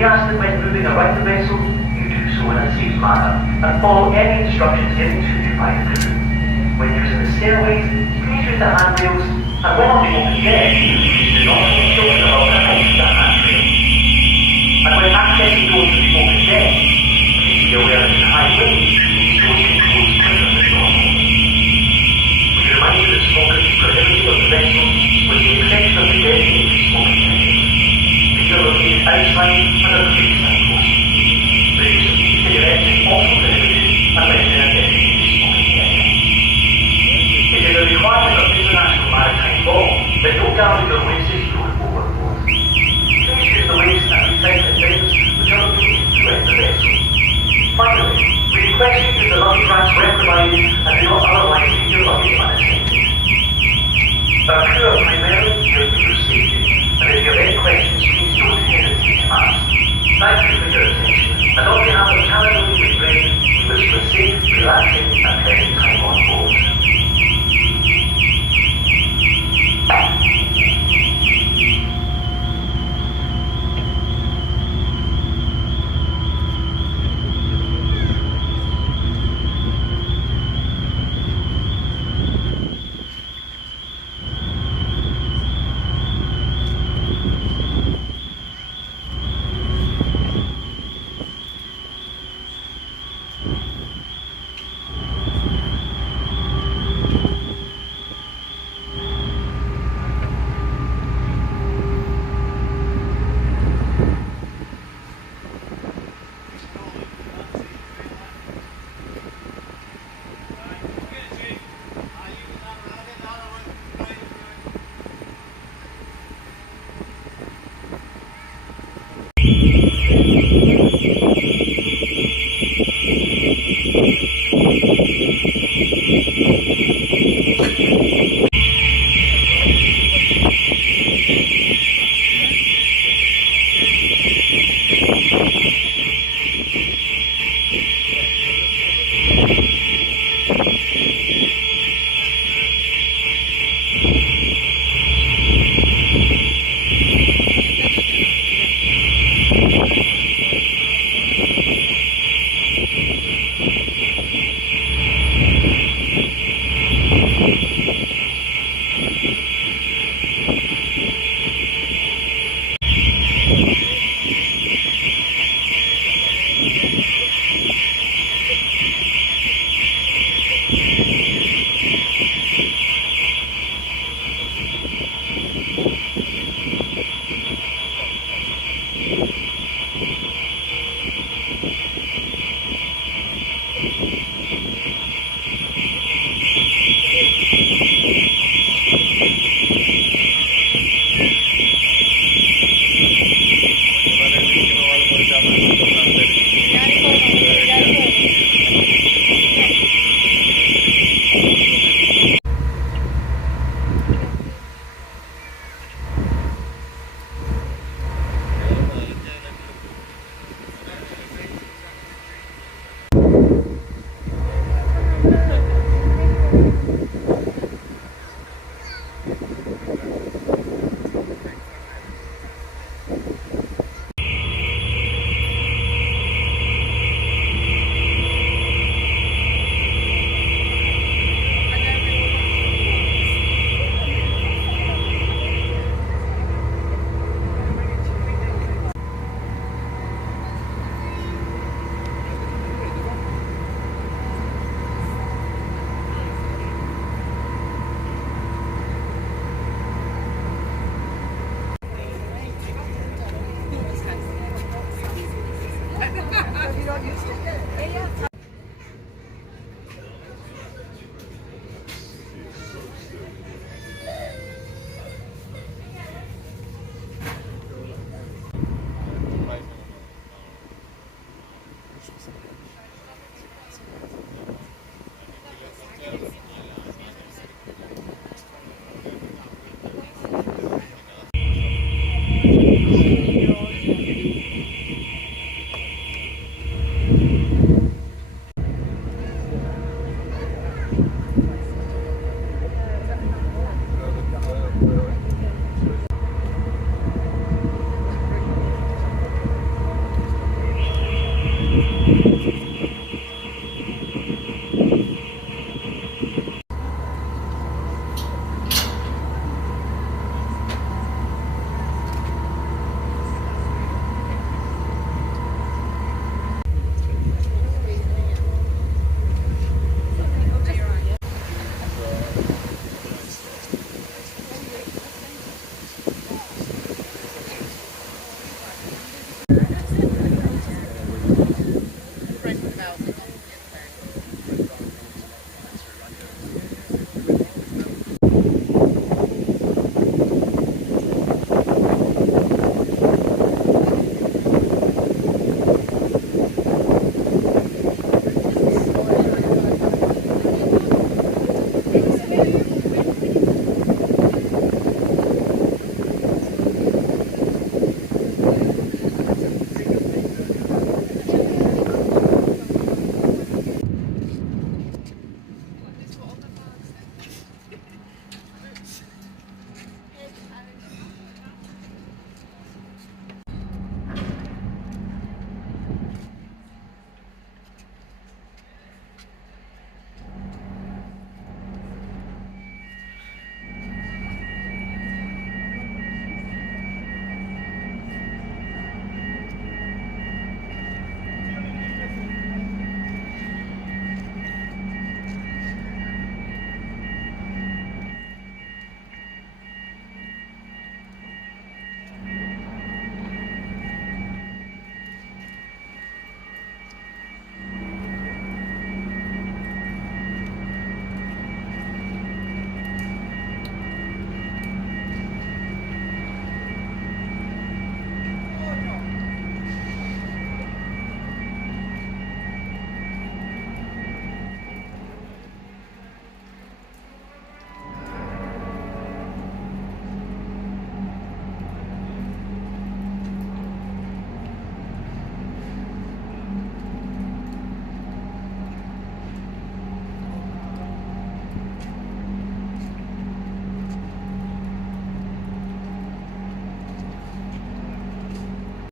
We ask that when moving around the vessel, you do so in a safe manner and follow any instructions given to you by the crew. When using the stairways, please use the handrails, and when on the open deck, please do not hold children above the height of the handrail. And when accessing doors to the open deck, please be aware that in high winds, these doors can close quicker than normal. We remind you that smoking is prohibited on the vessel, with the exception of the designated smoking areas. These are located outside and are clearly signposted. The use of e-cigarettes is also prohibited unless in a designated smoking area. It is a requirement of international maritime law that no garbage or waste is thrown overboard. Please use the waste and recycling bins which are located throughout the vessel. Finally, we request you use the luggage racks when provided and do not otherwise leave your luggage unattended. Our crew are primarily here for your safety, and if you have any questions, please don't hesitate to ask. Thank you for your attention, and on behalf of Calmac, we wish you a safe, relaxing, and pleasant time on board.